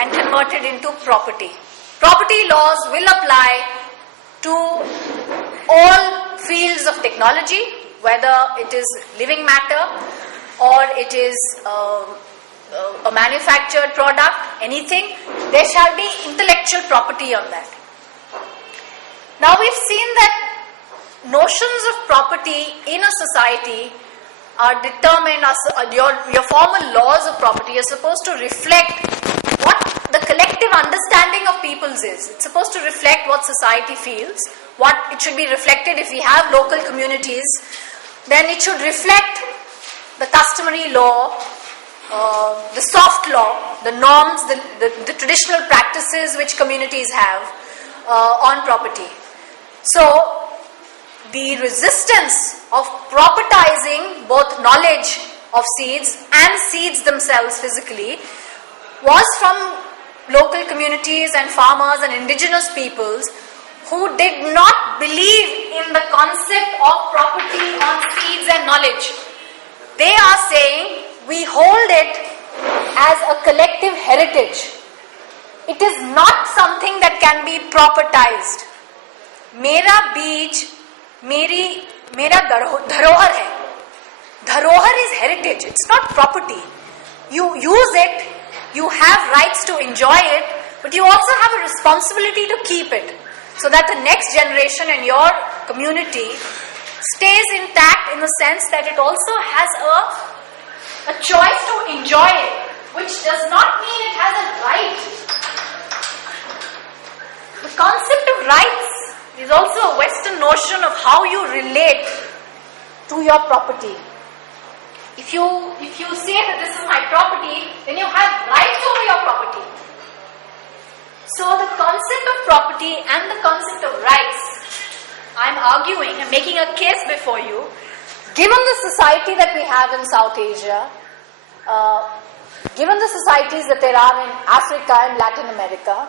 and converted into property. Property laws will apply to all fields of technology, whether it is living matter or it is a manufactured product, anything. There shall be intellectual property on that. Now we've seen that notions of property in a society are determined, your formal laws of property are supposed to reflect what the collective understanding of peoples is. It's supposed to reflect what society feels, what it should be reflected if we have local communities, then it should reflect the customary law, the soft law, the norms, the traditional practices which communities have on property. So, the resistance of propertizing both knowledge of seeds and seeds themselves physically was from local communities and farmers and indigenous peoples who did not believe in the concept of property on seeds and knowledge. They are saying we hold it as a collective heritage. It is not something that can be propertized. Mera beej मेरा धरोहर है. Dharohar is heritage. It's not property. You use it, you have rights to enjoy it, but you also have a responsibility to keep it so that the next generation in your community stays intact in the sense that it also has a choice to enjoy it, which does not mean it has a right. The concept of rights is also a Western notion of how you relate to your property. If you say that this is my property, then you have rights over your property. So the concept of property and the concept of rights, I'm arguing and making a case before you, given the society that we have in South Asia, given the societies that there are in Africa and Latin America,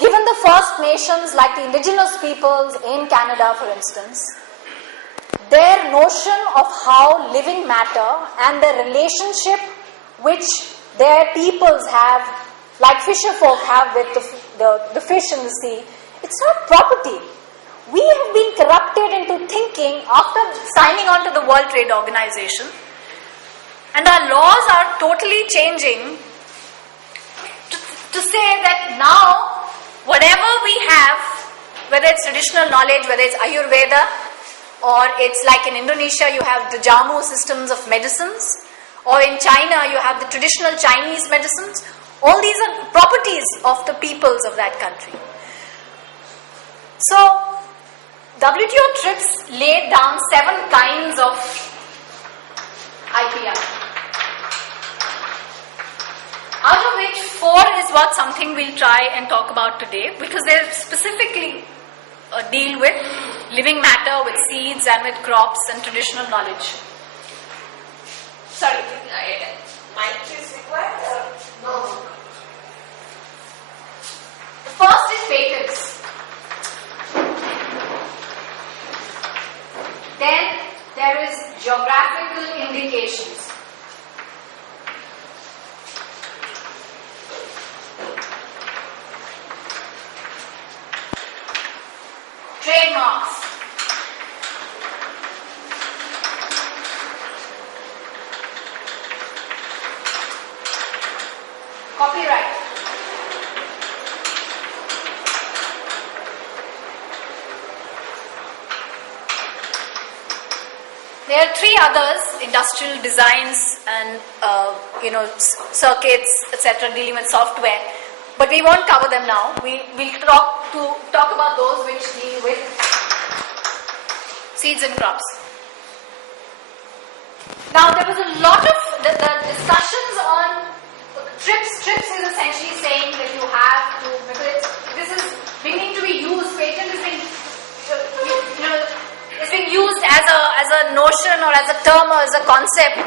given the First Nations like the indigenous peoples in Canada, for instance, their notion of how living matter and the relationship which their peoples have, like fisher folk have with the fish in the sea, it's not property. We have been corrupted into thinking after signing on to the World Trade Organization, and our laws are totally changing to say that now whatever we have, whether it's traditional knowledge, whether it's Ayurveda, or it's like in Indonesia you have the Jamu systems of medicines, or in China you have the traditional Chinese medicines, all these are properties of the peoples of that country. So, WTO TRIPS laid down 7 kinds of IPR, out of which 4 is what something we'll try and talk about today, because they specifically deal with living matter, with seeds and with crops and traditional knowledge. Sorry, mic is required or no? The first is patents. Then there is geographical indications. Trademarks. Copyright. There are 3 others: industrial designs and circuits, etc., dealing with software. But we won't cover them now. We'll talk about those which deal with seeds and crops. Now there was a lot of the discussions on TRIPS. TRIPS is essentially saying that you have to, because this is beginning to be used. Patent is being it's being used as a notion or as a term or as a concept,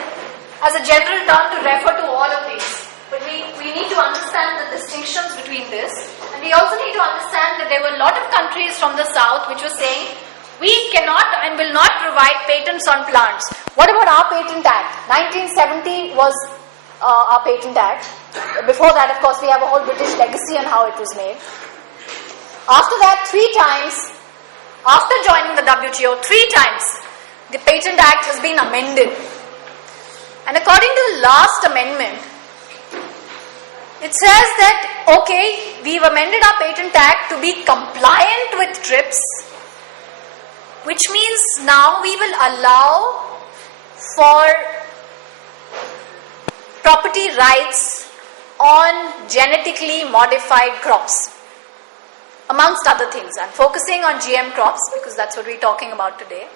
as a general term to refer to all of these. But we need to understand the distinctions between this, and we also need to understand that there were a lot of countries from the south which were saying we cannot and will not provide patents on plants. What about our Patent Act? 1970 was our Patent Act. Before that, of course, we have a whole British legacy on how it was made. After that, 3 times, after joining the WTO, 3 times, the Patent Act has been amended. And according to the last amendment, it says that, okay, we've amended our Patent Act to be compliant with TRIPS, which means now we will allow for property rights on genetically modified crops, amongst other things. I'm focusing on GM crops because that's what we're talking about today.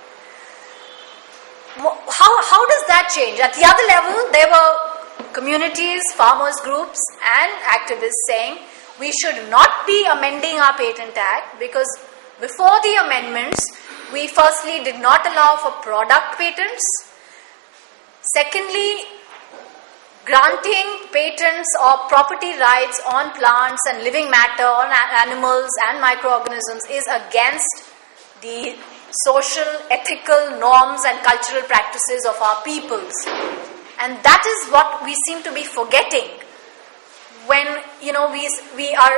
How does that change? At the other level, there were communities, farmers groups and activists saying we should not be amending our Patent Act because before the amendments, we firstly did not allow for product patents. Secondly, granting patents or property rights on plants and living matter, on animals and microorganisms is against the social, ethical norms and cultural practices of our peoples. And that is what we seem to be forgetting when, we are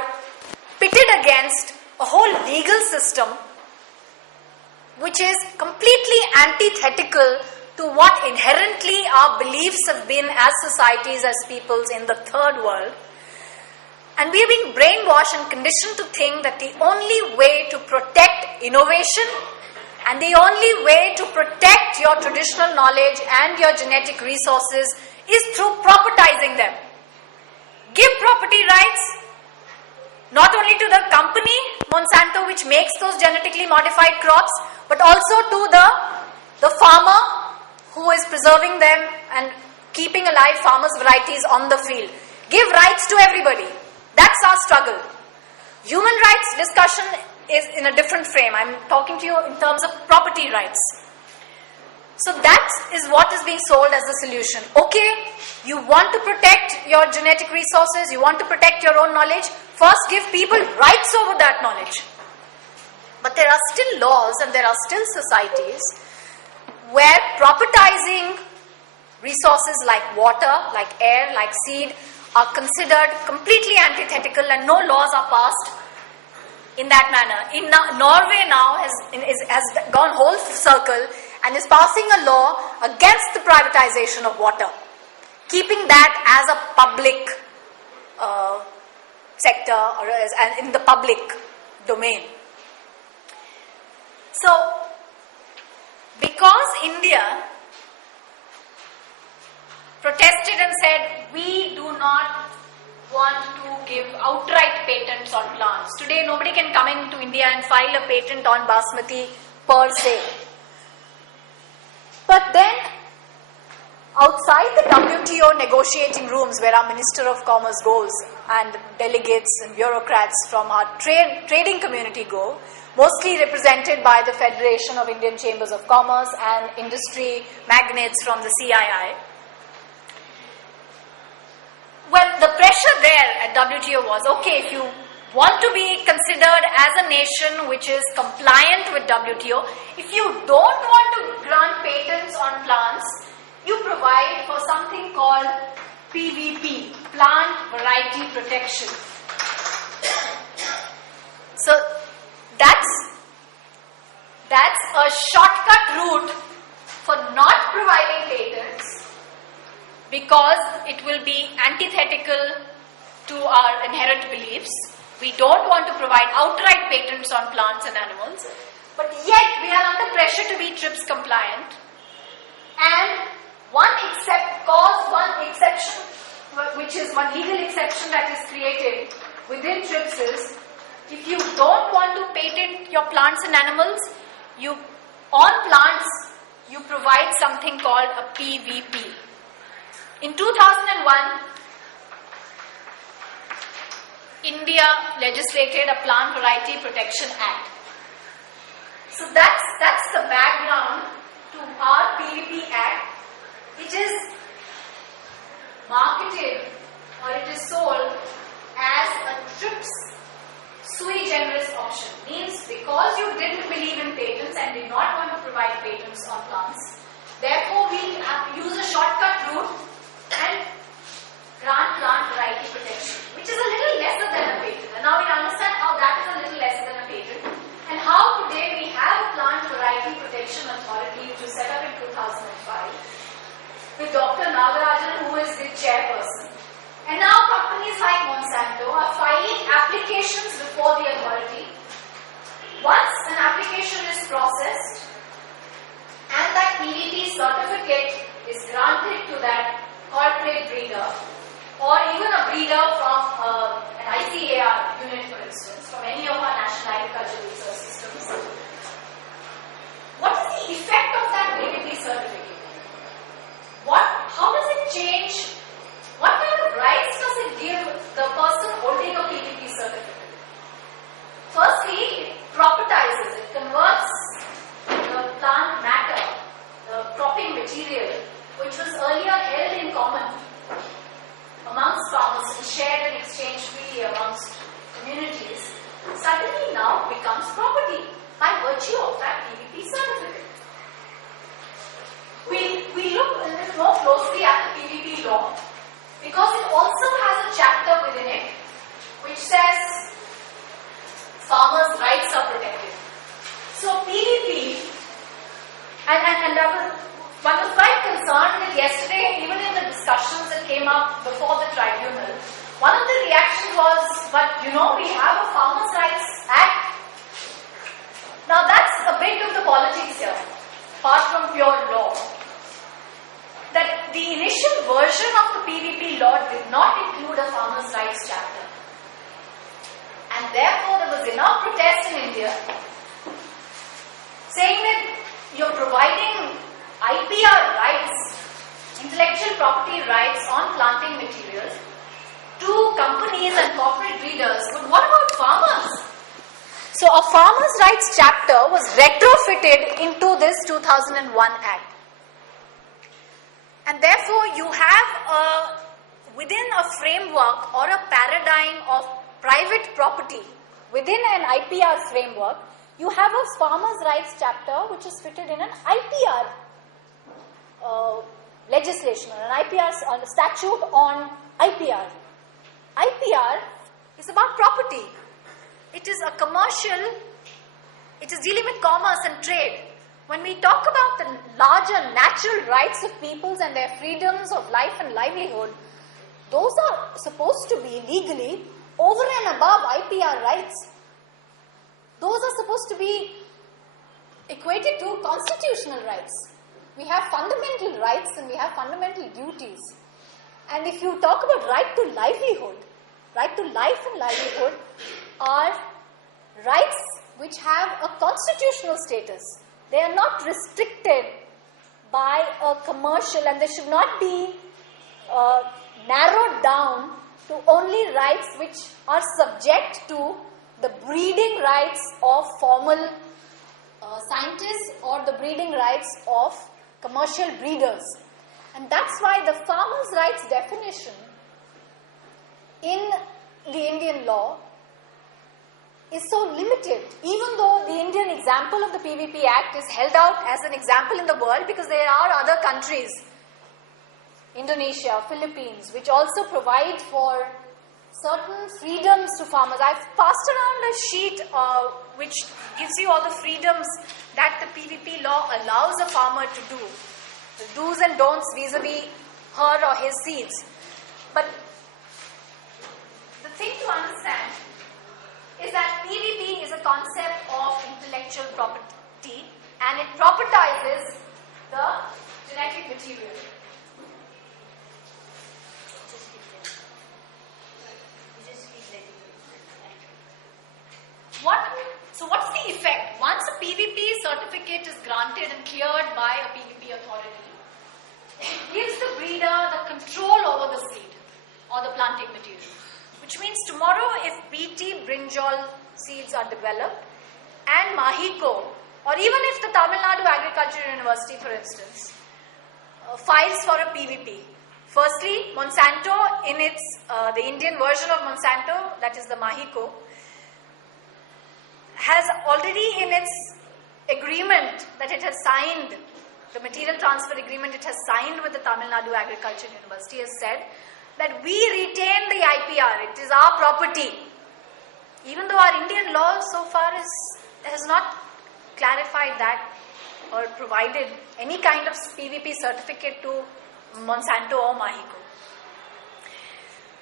pitted against a whole legal system which is completely antithetical to what inherently our beliefs have been as societies, as peoples in the third world. And we are being brainwashed and conditioned to think that the only way to protect innovation and the only way to protect your traditional knowledge and your genetic resources is through propertizing them. Give property rights not only to the company, Monsanto, which makes those genetically modified crops, but also to the farmer who is preserving them and keeping alive farmers' varieties on the field. Give rights to everybody. That's our struggle. Human rights discussion is in a different frame. I'm talking to you in terms of property rights. So that is what is being sold as the solution. Okay, you want to protect your genetic resources, you want to protect your own knowledge, first give people rights over that knowledge. But there are still laws and there are still societies where propertizing resources like water, like air, like seed are considered completely antithetical and no laws are passed in that manner. In Norway now has gone whole circle and is passing a law against the privatization of water, keeping that as a public sector or in the public domain. So, because India protested and said, we do not want to give outright patents on plants. Today, nobody can come into India and file a patent on basmati per se. But then, outside the WTO negotiating rooms where our Minister of Commerce goes and delegates and bureaucrats from our trading community go, mostly represented by the Federation of Indian Chambers of Commerce and industry magnates from the CII. Well, the pressure there at WTO was, okay, if you want to be considered as a nation which is compliant with WTO, if you don't want to grant patents on plants, you provide for something called PVP, Plant Variety Protection. So, that's a shortcut route for not providing patents because it will be antithetical to our inherent beliefs. We don't want to provide outright patents on plants and animals, but yet we are under pressure to be TRIPS compliant. And one exception, which is one legal exception that is created within TRIPS is, if you don't want to patent your plants and animals, on plants, you provide something called a PVP. In 2001, India legislated a Plant Variety Protection Act. So that's the background to our PVP Act. It is marketed or it is sold as a TRIPS sui generis option. Means because you didn't believe in patents and did not want to provide patents on plants, therefore we have to use a shortcut route and grant plant variety protection, which is a little lesser than a patent. And now we understand how that is a little lesser than a patent, and how today we have a plant variety protection authority which was set up in 2005 with Dr. Nagarajan, who is the chairperson. And now companies like Monsanto are filing applications before the authority. Once an application is processed and that PVP certificate is granted to that corporate breeder, or even a breeder from an ICAR unit, for instance, from any of our national agricultural research systems, what is the effect of that PVP certificate? How does it change? What kind of rights does it give the person holding a PVP certificate? Firstly, it propertizes, it converts the plant matter, the cropping material, which was earlier held in common amongst farmers and shared and exchanged freely amongst communities, suddenly now becomes property by virtue of that PVP certificate. We look a little more closely at the PVP law because it also has a chapter within it which says farmers' rights are protected. So PVP, and one was quite concerned that yesterday, even in the discussions that came up before the tribunal, one of the reactions was, but we have a Farmers' Rights Act. Now that's a bit of the politics here, apart from pure law. That the initial version of the PVP law did not include a Farmers' Rights chapter. And therefore there was enough protest in India saying that you're providing IPR rights, intellectual property rights on planting materials to companies and corporate breeders. But what about farmers? So a Farmers' Rights chapter was retrofitted into this 2001 Act. And therefore you have within a framework or a paradigm of private property, within an IPR framework, you have a Farmers' Rights chapter which is fitted in an IPR legislation, or an IPR statute on IPR. IPR is about property. It is a commercial, it is dealing with commerce and trade. When we talk about the larger natural rights of peoples and their freedoms of life and livelihood, those are supposed to be legally over and above IPR rights. Those are supposed to be equated to constitutional rights. We have fundamental rights and we have fundamental duties. And if you talk about right to livelihood, right to life and livelihood are rights which have a constitutional status. They are not restricted by a commercial, and they should not be narrowed down to only rights which are subject to the breeding rights of formal scientists or the breeding rights of commercial breeders. And that's why the farmers' rights definition in the Indian law is so limited, even though the Indian example of the PVP Act is held out as an example in the world, because there are other countries, Indonesia, Philippines, which also provide for certain freedoms to farmers. I've passed around a sheet which gives you all the freedoms that the PVP law allows a farmer to do, the do's and don'ts vis-a-vis her or his seeds. But the thing to understand is that PVP is a concept of intellectual property, and it propertizes the genetic material. So what's the effect? Once a PVP certificate is granted and cleared by a PVP authority, it gives the breeder the control over the seed or the planting material. Which means tomorrow if BT brinjal seeds are developed and Mahiko, or even if the Tamil Nadu Agricultural University, for instance, files for a PVP. Firstly, Monsanto in its, the Indian version of Monsanto, that is the Mahiko, has already in its agreement that it has signed, the material transfer agreement it has signed with the Tamil Nadu Agricultural University, has said that we retain the IPR. It is our property. Even though our Indian law so far has not clarified that or provided any kind of PVP certificate to Monsanto or Mahiko.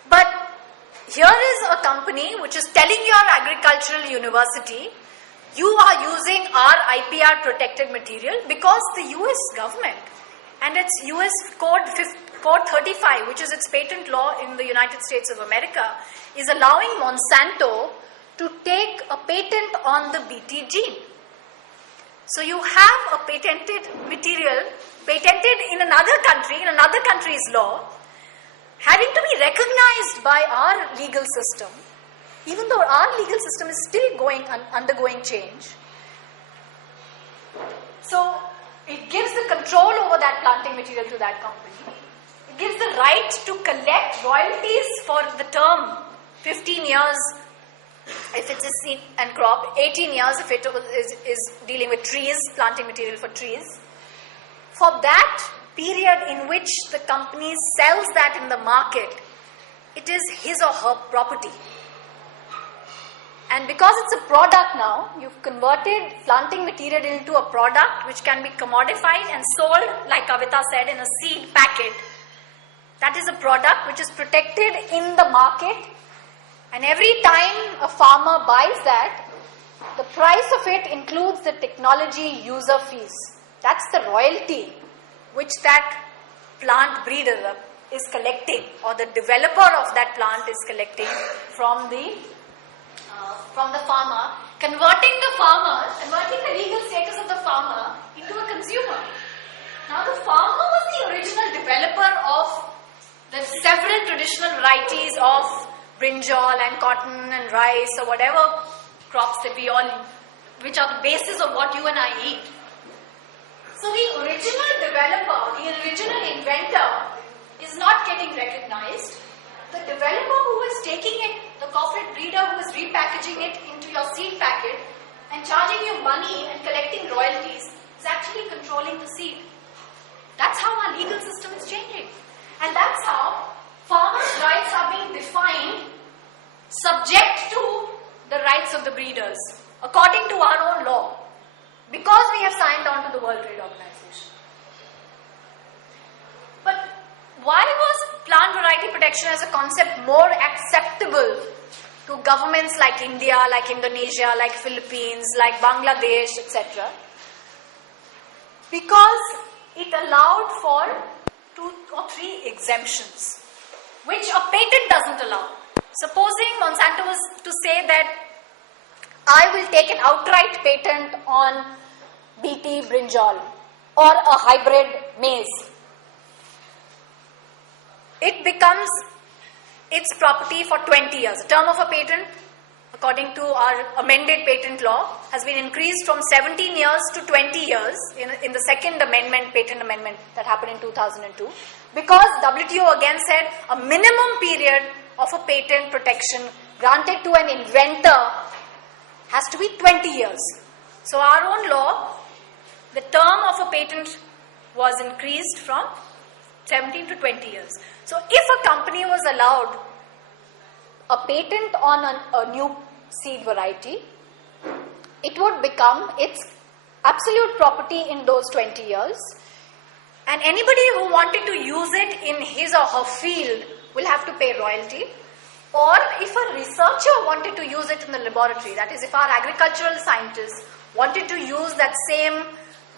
But here is a company which is telling your agricultural university, you are using our IPR protected material because the US government and its US Code 35, which is its patent law in the United States of America, is allowing Monsanto to take a patent on the BT gene. So you have a patented material, patented in another country, in another country's law, having to be recognized by our legal system, even though our legal system is still undergoing change. So it gives the control over that planting material to that company. It gives the right to collect royalties for the term 15 years if it's a seed and crop, 18 years if it is dealing with trees, planting material for trees. For that period in which the company sells that in the market, it is his or her property. And because it's a product now, you've converted planting material into a product which can be commodified and sold, like Kavita said, in a seed packet. That is a product which is protected in the market. And every time a farmer buys that, the price of it includes the technology user fees. That's the royalty which that plant breeder is collecting, or the developer of that plant is collecting from the farmer, converting the legal status of the farmer into a consumer. Now the farmer was the original developer of the several traditional varieties of brinjal and cotton and rice or whatever crops that which are the basis of what you and I eat. So the original developer, the original inventor is not getting recognized. The developer who is taking it, the corporate breeder who is repackaging it into your seed packet and charging you money and collecting royalties is actually controlling the seed. That's how our legal system is changing. And that's how farmers' rights are being defined subject to the rights of the breeders, according to our own law, because we have signed on to the World Trade Organization. But why was plant variety protection as a concept more acceptable to governments like India, like Indonesia, like Philippines, like Bangladesh, etc.? Because it allowed for 2 or 3 exemptions, which a patent doesn't allow. Supposing Monsanto was to say that I will take an outright patent on BT brinjal or a hybrid maize, it becomes its property for 20 years. The term of a patent, according to our amended patent law, has been increased from 17 years to 20 years in the second amendment, patent amendment that happened in 2002, because WTO again said a minimum period of a patent protection granted to an inventor has to be 20 years. So our own law, the term of a patent was increased from 17 to 20 years. So if a company was allowed a patent on a new seed variety, it would become its absolute property in those 20 years. And anybody who wanted to use it in his or her field will have to pay royalty. Or if a researcher wanted to use it in the laboratory, that is, if our agricultural scientists wanted to use that same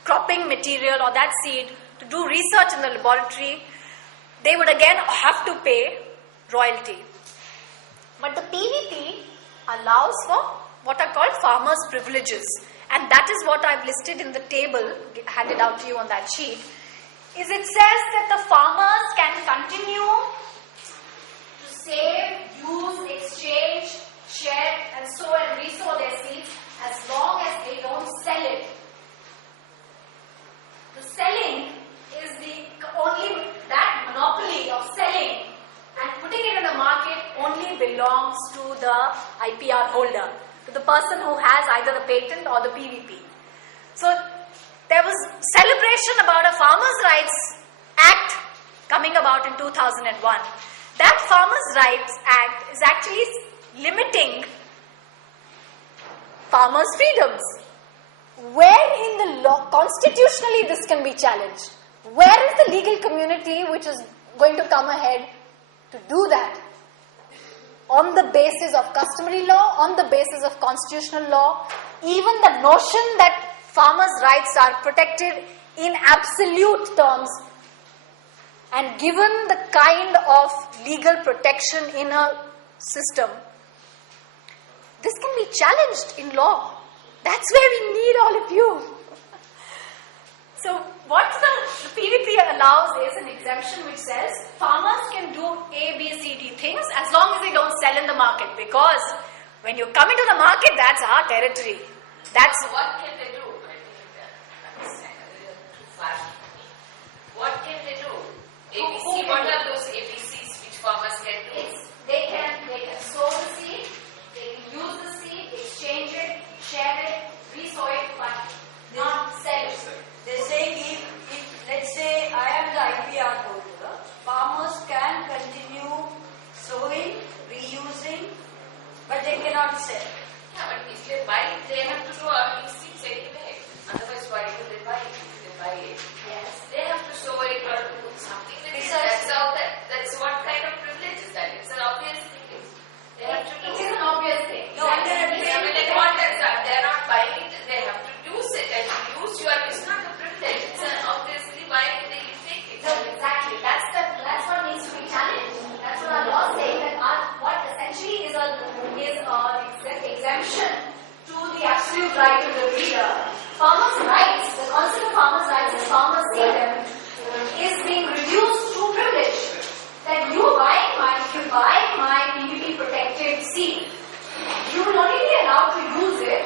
cropping material or that seed to do research in the laboratory, they would again have to pay royalty. But the PVP allows for what are called farmers' privileges. And that is what I've listed in the table, handed out to you on that sheet, is it says that the farmers can continue to save, use, exchange, share, and sow and resow their seeds as long as they don't sell it. The selling is only that monopoly of selling and putting it in the market only belongs to the IPR holder, to the person who has either the patent or the PVP. So there was celebration about a Farmers' Rights Act coming about in 2001, that Farmers' Rights Act is actually limiting farmers' freedoms. Where in the law, constitutionally this can be challenged? Where is the legal community which is going to come ahead to do that? On the basis of customary law, on the basis of constitutional law, even the notion that farmers' rights are protected in absolute terms, and given the kind of legal protection in a system, this can be challenged in law. That's where we need all of you. So what the PVP allows is an exemption which says farmers can do A, B, C, D things as long as they don't sell in the market, because when you come into the market, that's our territory. That's what can they do? What can they do? ABC, what are those ABCs which farmers can do? They can sow the seed, they can use the seed, exchange it, share it, resow it, but not sell it. They say if let's say I am the IPR holder, farmers can continue sowing, reusing, but they cannot sell. Yeah, but if they buy it, they have to do our seeds anyway. Otherwise, why do they buy it? If they buy it, Yes. they have to sow it or do something with it. That's what kind of privilege is that? It's an obvious thing. They have to do. It is an obvious thing. No, Exactly. I mean, like what is that? They are not buying it. They have to use it, and to use it's not a privilege. It's obviously why they take it. No, exactly. That's what needs to be challenged. That's what our law says. That what essentially is an exemption to the absolute right of the breeder. Farmers' rights, the concept of farmers' rights as farmers see them, is being reduced to privilege. That if you buy my PVP protected seed, you will only be allowed to use it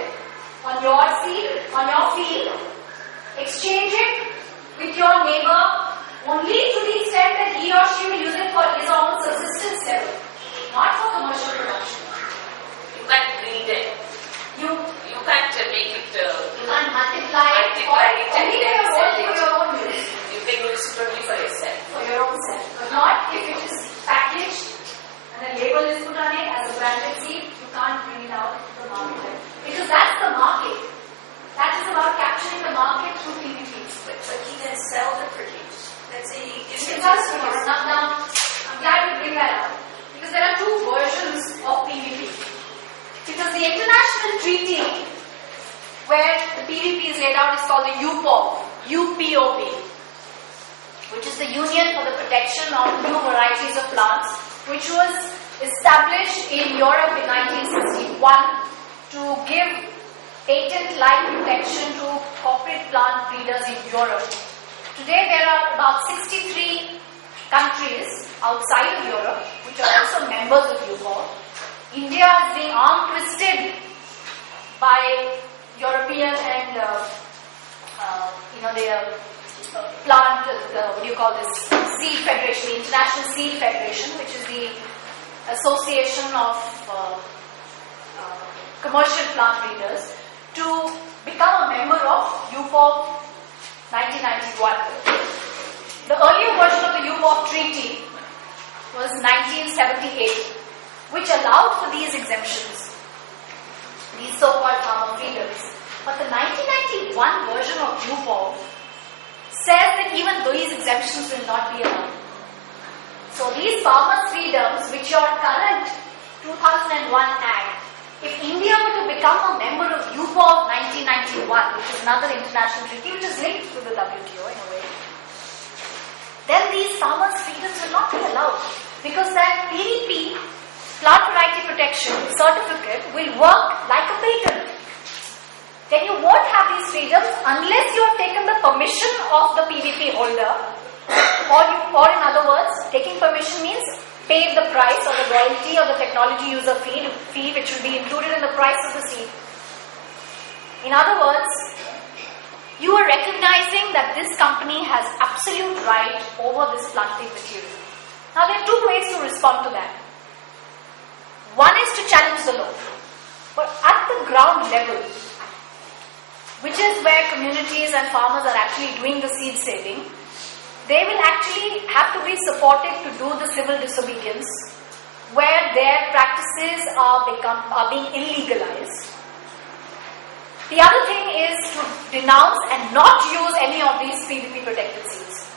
on your seed, on your field, exchange it with your neighbor only to the extent that he or she will use it for his or her subsistence level, not for commercial production. You can't breed it. You can't make it. You can't multiply it for only for your own use. You can use it only for yourself. For your own self. But not if it is packaged and a label is put on it as a branded seed, you can't bring it out to the market. Because that's the market. That is about capturing the market through PVPs. But he can sell the produce. Let's say he gives it It does produce. Now, I'm glad you bring that up. Because there are two versions of PVP. Because the international treaty where the PVP is laid out is called the UPOP, which is the Union for the Protection of New Varieties of Plants, which was established in Europe in 1961 to give patent-like protection to corporate plant breeders in Europe. Today there are about 63 countries outside of Europe which are also members of UPOP. India is being arm-twisted by European and Seed Federation, the International Seed Federation, which is the association of commercial plant breeders, to become a member of UPOP 1991. The earlier version of the UPOP treaty was 1978, which allowed for these exemptions, these so-called farmer freedoms. But the 1991 version of UPOP says that even these exemptions will not be allowed. So these farmer freedoms, which your current 2001 Act, if India were to become a member of UPOP 1991, which is another international treaty which is linked to the WTO in a way, then these farmers' freedoms will not be allowed, because that PVP, Plant Variety Protection certificate, will work like a patent. Then you won't have these freedoms unless you have taken the permission of the PVP holder, or in other words, taking permission means paid the price or the royalty or the technology user fee which will be included in the price of the seed. In other words, you are recognizing that this company has absolute right over this planting material. Now there are two ways to respond to that. One is to challenge the law. But at the ground level, which is where communities and farmers are actually doing the seed saving, they will actually have to be supported to do the civil disobedience where their practices are being illegalized. The other thing is to denounce and not use any of these PVP protected seeds.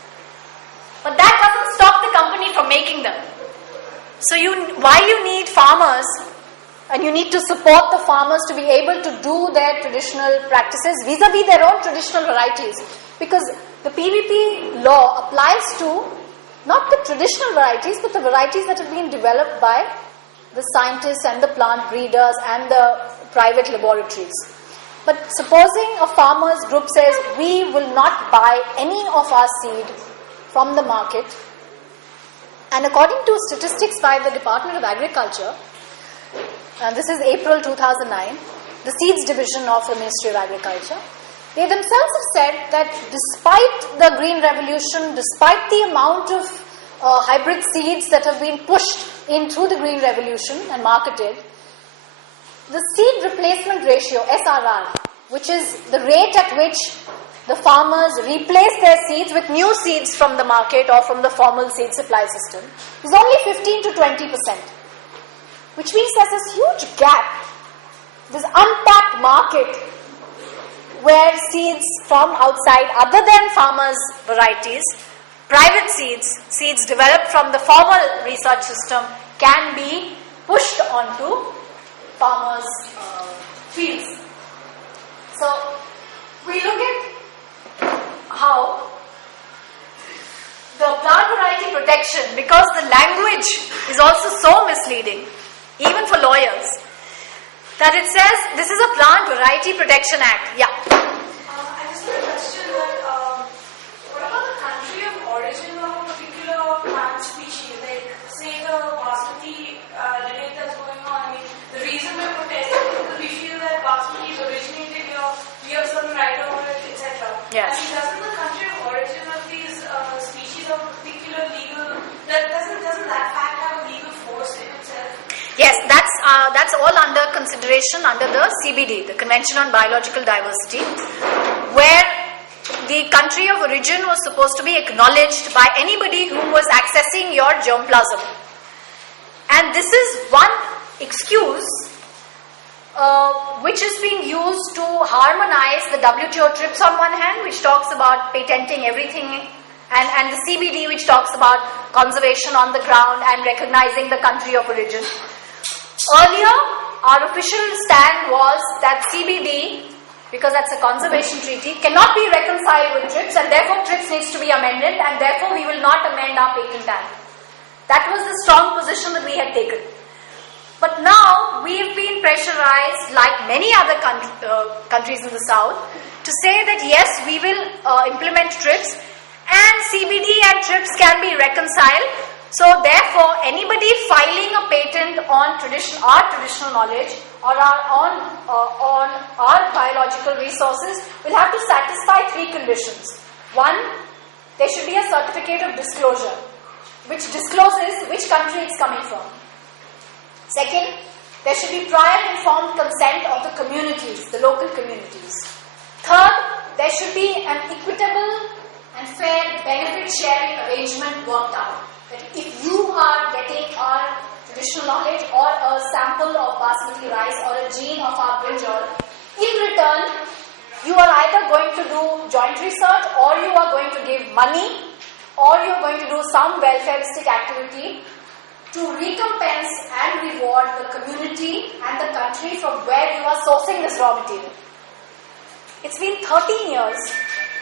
But that doesn't stop the company from making them. So while you need farmers and you need to support the farmers to be able to do their traditional practices vis-a-vis their own traditional varieties, because the PVP law applies to not the traditional varieties but the varieties that have been developed by the scientists and the plant breeders and the private laboratories. But supposing a farmers group says, we will not buy any of our seed from the market, and according to statistics by the Department of Agriculture, and this is April 2009, the Seeds Division of the Ministry of Agriculture, they themselves have said that despite the Green Revolution, despite the amount of hybrid seeds that have been pushed in through the Green Revolution and marketed, the seed replacement ratio, SRR, which is the rate at which the farmers replace their seeds with new seeds from the market or from the formal seed supply system, is only 15 to 20%. Which means there's this huge gap, this untapped market where seeds from outside, other than farmers' varieties, private seeds developed from the formal research system can be pushed onto farmers' fields. So we look at how the plant variety protection, because the language is also so misleading, even for lawyers, that it says this is a Plant Variety Protection Act. Yeah. I just have a question that what about the country of origin of a particular plant species? Like, say the basmati debate that's going on. I mean, the reason we're protesting is because we feel that basmati is originated here, we have some right over it, etc. Yes. I mean, doesn't the country of origin of these species of particular legal, doesn't that fact have a legal force in itself? Yes, that's all under consideration under the CBD, the Convention on Biological Diversity, where the country of origin was supposed to be acknowledged by anybody who was accessing your germplasm. And this is one excuse which is being used to harmonize the WTO TRIPS on one hand, which talks about patenting everything, and the CBD, which talks about conservation on the ground and recognizing the country of origin. Earlier, our official stand was that CBD, because that's a conservation treaty, cannot be reconciled with TRIPS, and therefore TRIPS needs to be amended, and therefore we will not amend our Patent Act. That was the strong position that we had taken. But now, we have been pressurized, like many other countries in the South, to say that yes, we will implement TRIPS, and CBD and TRIPS can be reconciled. So therefore, anybody filing a patent on our traditional knowledge or on our biological resources will have to satisfy three conditions. One, there should be a certificate of disclosure, which discloses which country it's coming from. Second, there should be prior informed consent of the communities, the local communities. Third, there should be an equitable and fair benefit sharing arrangement worked out. That if you are getting our traditional knowledge or a sample of basmati rice or a gene of our brinjal, in return, you are either going to do joint research, or you are going to give money, or you are going to do some welfareistic activity to recompense and reward the community and the country from where you are sourcing this raw material. It's been 13 years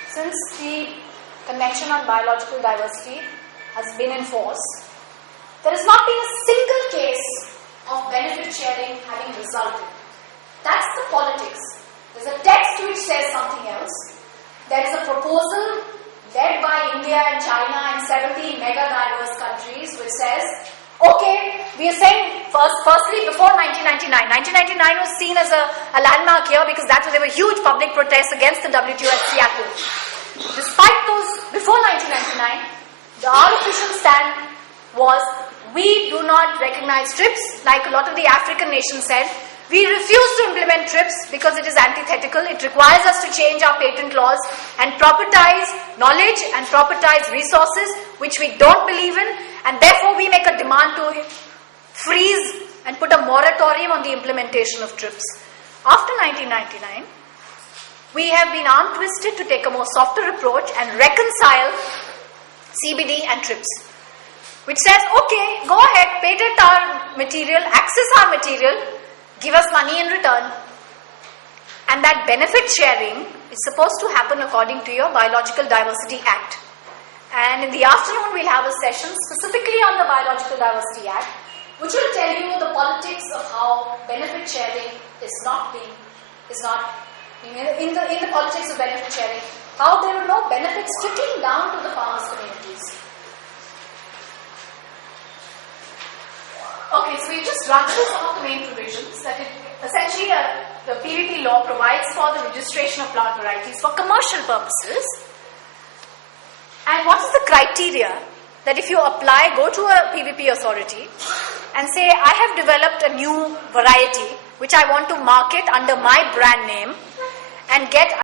since the Convention on Biological Diversity has been in force. There has not been a single case of benefit sharing having resulted. That's the politics. There's a text which says something else. There is a proposal led by India and China and 70 mega diverse countries which says, okay, we are saying firstly before 1999. 1999 was seen as a landmark year because that's when there were huge public protests against the WTO at Seattle. Despite those, before 1999, our official stand was, we do not recognize TRIPS, like a lot of the African nations said. We refuse to implement TRIPS because it is antithetical. It requires us to change our patent laws and propertize knowledge and propertize resources, which we don't believe in, and therefore we make a demand to freeze and put a moratorium on the implementation of TRIPS. After 1999, we have been arm-twisted to take a more softer approach and reconcile CBD and TRIPS, which says, okay, go ahead, patent our material, access our material, give us money in return. And that benefit sharing is supposed to happen according to your Biological Diversity Act. And in the afternoon, we'll have a session specifically on the Biological Diversity Act, which will tell you the politics of how benefit sharing is not in the politics of benefit sharing, how there are no benefits trickling down to the farmers' communities. Okay, so we just run through some of the main provisions. That essentially the PVP law provides for the registration of plant varieties for commercial purposes. And what is the criteria that if you apply, go to a PVP authority and say, I have developed a new variety which I want to market under my brand name and get